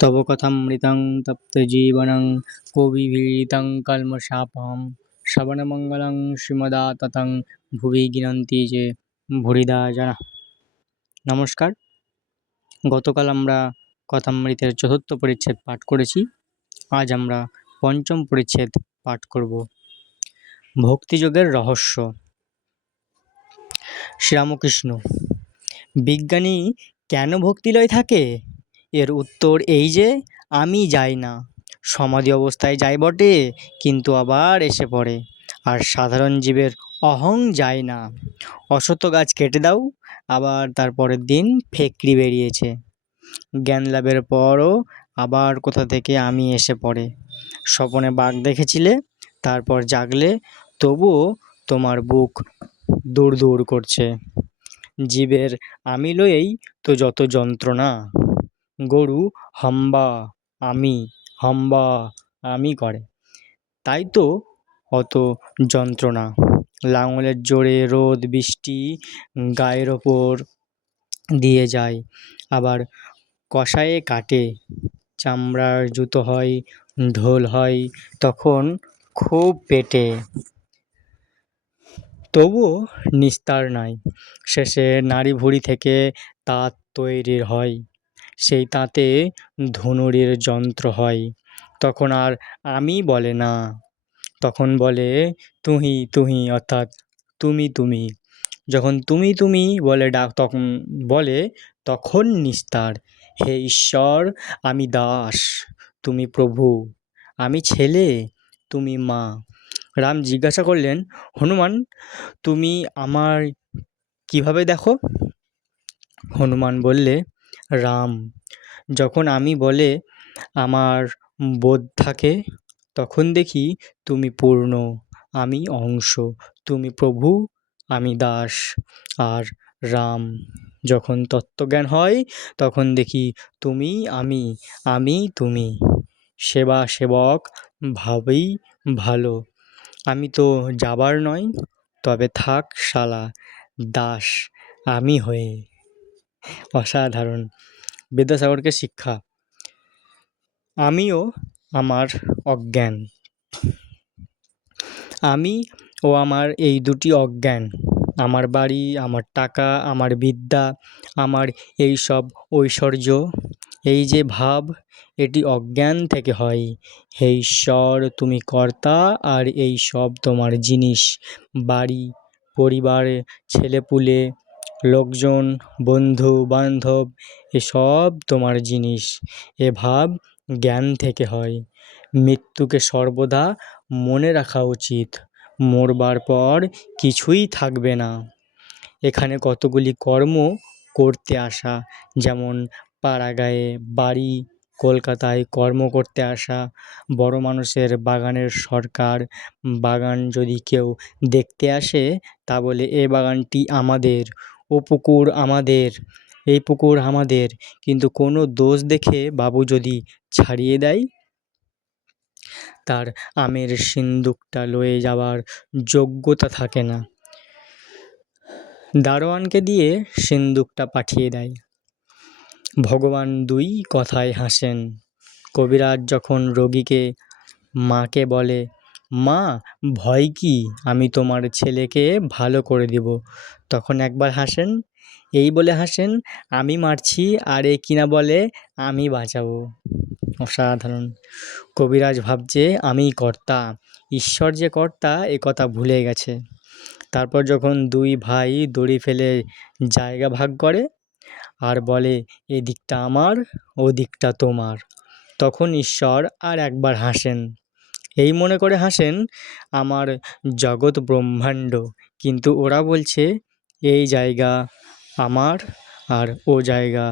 তব কথামৃতং তপ্তজীবনং কবিভিরিতং কল্মষাপহং শ্রবণমঙ্গলং শ্রীমদাততং ভুবি গিনন্তি যে ভুরিদা জনা। নমস্কার। গতকাল আমরা কথামৃতের চতুর্থ পরিচ্ছেদ পাঠ করেছি। আজ আমরা পঞ্চম পরিচ্ছেদ পাঠ করব। ভক্তিযোগের রহস্য। শ্রীরামকৃষ্ণ: বিজ্ঞানী কেন ভক্তিলয় থাকে? এর উত্তর এই যে, আমি যাই না, সমাধি অবস্থায় যাই বটে, কিন্তু আবার এসে পড়ে। আর সাধারণ জীবের অহং যায় না। অশ্বত্থ গাছ কেটে দাও, আবার তার পরের দিন ফেকড়ি বেরিয়েছে। জ্ঞান লাভের পরও আবার কোথা থেকে আমি এসে পড়ে। স্বপনে বাঘ দেখেছিলে, তারপর জাগলে তবুও তোমার বুক দূর দূর করছে। জীবের আমি লয়েই তো যত যন্ত্রণা। গরু হাম্বা আমি হাম্বা আমি করে, তাই তো অত যন্ত্রণা। লাঙলের জোরে রোদ বৃষ্টি গায়ের ওপর দিয়ে যায়, আবার কষায়ে কাটে, চামড়ার জুতো হয়, ঢোল হয়, তখন খুব পেটে। তবুও নিস্তার নাই। শেষে নাড়ি ভুঁড়ি থেকে তাঁত তৈরি হয়, সেই তাঁতে ধনুরির যন্ত্র হয়। তখন আর আমি বলে না, তখন বলে তুহি তুহি, অর্থাৎ তুমি তুমি। যখন তুমি তুমি বলে তখন বলে, তখন নিস্তার। হে ঈশ্বর, আমি দাস, তুমি প্রভু, আমি ছেলে, তুমি মা। রাম জিজ্ঞাসা করলেন, হনুমান, তুমি আমার কিভাবে দেখো? হনুমান বললে, রাম, যখন আমি বলে আমার বোধ থাকে, তখন দেখি তুমি পূর্ণ, আমি অংশ, তুমি প্রভু, আমি দাস। আর রাম, যখন তত্ত্বজ্ঞান হয়, তখন দেখি তুমি আমি, আমি তুমি। সেবা সেবক ভাবেই ভালো। আমি তো যাবার নয়, তবে থাক শালা দাস আমি হয়ে। অসাধারণ। বিদ্যাসাগরকে শিক্ষা। আমিও আমার অজ্ঞান। আমি ও আমার এই দুটি অজ্ঞান, আমার বাড়ি, আমার টাকা, আমার বিদ্যা, আমার এই সব ঐশ্বর্য, এই যে ভাব, এটি অজ্ঞান থেকে হয়। হে ঈশ্বর, তুমি কর্তা, আর এই সব তোমার জিনিস। বাড়ি, পরিবার, ছেলেপুলে, লোকজন, বন্ধু বান্ধব, এসব তোমার জিনিস। এ ভাব জ্ঞান থেকে হয়। মৃত্যুকে সর্বদা মনে রাখা উচিত। মরবার পর কিছুই থাকবে না। এখানে কতগুলি কর্ম করতে আসা, যেমন পাড়াগাঁয়ে বাড়ি, কলকাতায় কর্ম করতে আসা, বড় মানুষের বাগানের সরকার, বাগান যদি কেউ দেখতে আসে, তা বলে এ বাগানটি আমাদের, ও পুকুর আমাদের, এই পুকুর আমাদের, কিন্তু কোনো দোষ দেখে বাবু যদি ছাড়িয়ে দেয়, তার আমের সিন্দুকটা লয়ে যাওয়ার যোগ্যতা থাকে না। দারোয়ানকে দিয়ে সিন্দুকটা পাঠিয়ে দেয়। ভগবান দুই কথায় হাসেন। কবিরাজ যখন রোগীকে মাকে বলে, মা ভয় কি, আমি তোমার ছেলেকে ভালো করে দেব, তখন একবার হাসেন, এই বলে হাসেন, আমি মারছি, আর এ কিনা বলে আমি বাঁচাবো। অসাধারণ। কবিরাজ ভাবছে আমিই কর্তা, ঈশ্বর যে কর্তা এ কথা ভুলে গেছে। তারপর যখন দুই ভাই দড়ি ফেলে জায়গা ভাগ করে আর বলে এ দিকটা আমার, ও দিকটা তোমার, তখন ঈশ্বর আর একবার হাসেন। এই মনে করে হাসেন, আমার জগৎ ব্রহ্মাণ্ড, কিন্তু ওরা বলছে এই জায়গা আমার আর ও জায়গা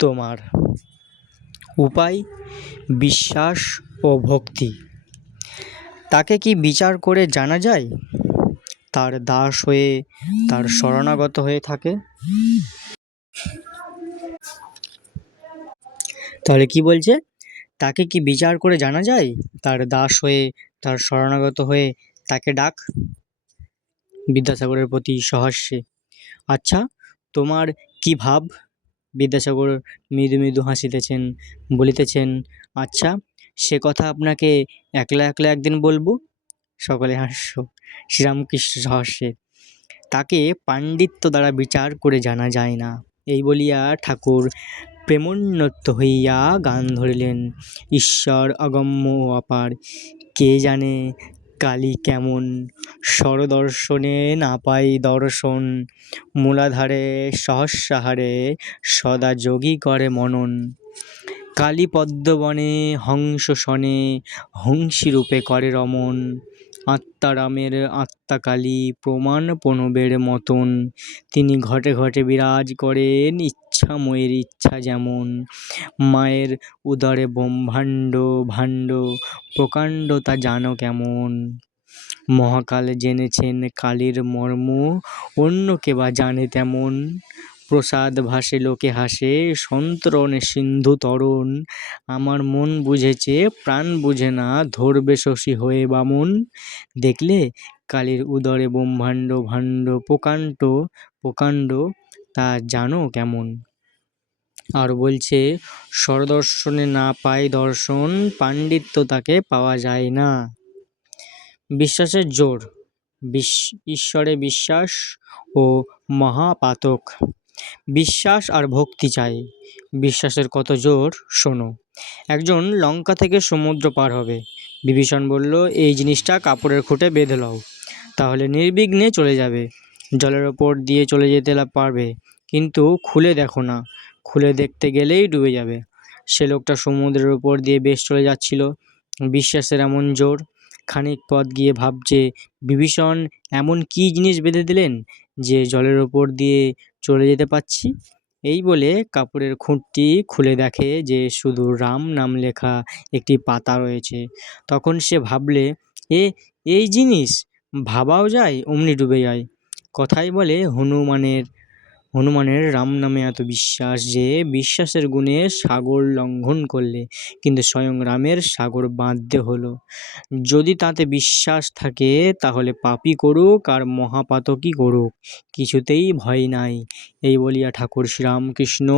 তোমার। উপায়, বিশ্বাস ও ভক্তি। তাকে কি বিচার করে জানা যায়? তার দাস হয়ে, তার শরণাগত হয়ে থাকে। তাহলে কি বলছে? তাকে কি বিচার করে জানা যায়? তার দাস হয়ে, তার শরণাগত হয়ে তাকে ডাক। বিদ্যাসাগরের প্রতি সহাস্যে, আচ্ছা তোমার কি ভাব? বিদ্যাসাগর মৃদু মৃদু হাসিতেছেন, বলিতেছেন, আচ্ছা, সে কথা আপনাকে একলা একলা একদিন বলবো। সকলে হাস্য। শ্রীরামকৃষ্ণ সহাস্যে, তাকে পাণ্ডিত্য দ্বারা বিচার করে জানা যায় না। এই বলিয়া ঠাকুর প্রেমোন্মত্ত হইয়া গান ধরিলেন, ঈশ্বর অগম্য ও অপার, কে জানে কালী কেমন, স্বরদর্শনে না পাই দর্শন, মূলাধারে সহস্রাহারে সদা যোগী করে মনন, কালী পদ্মবনে হংস শনে হংসীরূপে করে রমণ, আত্মারামের আত্মাকালী প্রমাণ প্রণবের মতন, তিনি ঘটে ঘটে বিরাজ করেন ইচ্ছাময়ের ইচ্ছা যেমন, মায়ের উদরে ব্রহ্মাণ্ড ভাণ্ড প্রকাণ্ড তা জানো কেমন, মহাকাল জেনেছেন কালীর মর্ম অন্য কে বা জানে তেমন, প্রসাদ ভাসে লোকে হাসে সন্তরণে সিন্ধু তরণ, আমার মন বুঝেছে প্রাণ বুঝে না ধরবে শশী হয়ে বামন, দেখলে কালীর উদরে ব্রহ্মাণ্ড ভাণ্ড প্রকাণ্ড প্রকাণ্ড তা জানো কেমন। আর বলছে, স্বরদর্শনে না পায় দর্শন, পাণ্ডিত্য তাকে পাওয়া যায় না। বিশ্বাসের জোর। ঈশ্বরে বিশ্বাস ও মহাপাতক। বিশ্বাস আর ভক্তি চাই। বিশ্বাসের কত জোর শোনো। একজন লঙ্কা থেকে সমুদ্র পার হবে। বিভীষণ বলল, এই জিনিসটা কাপড়ের খুঁটে বেঁধে লও, তাহলে নির্বিঘ্নে চলে যাবে। জলের ওপর দিয়ে চলে যেতে পারবে, কিন্তু খুলে দেখো না, খুলে দেখতে গেলেই ডুবে যাবে। সে লোকটা সমুদ্রের উপর দিয়ে বেশ চলে যাচ্ছিল। বিশ্বাসের এমন জোর। খানিক পথ গিয়ে ভাবছে, বিভীষণ এমন কী জিনিস বেঁধে দিলেন যে জলের ওপর দিয়ে চলে যেতে পারছি। এই বলে কাপড়ের খুঁটটি খুলে দেখে যে শুধু রাম নাম লেখা একটি পাতা রয়েছে। তখন সে ভাবলে, এই জিনিস ভাবাও যায়, অমনি ডুবে যায়। কথাই বলে, হনুমানের রাম নামে এত বিশ্বাস যে বিশ্বাসের গুণে সাগর লঙ্ঘন করলে, কিন্তু স্বয়ং রামের সাগর বাঁধতে হলো। যদি তাতে বিশ্বাস থাকে, তাহলে পাপই করুক আর মহাপাতকই করুক, কিছুতেই ভয় নাই। এই বলিয়া ঠাকুর শ্রীরামকৃষ্ণ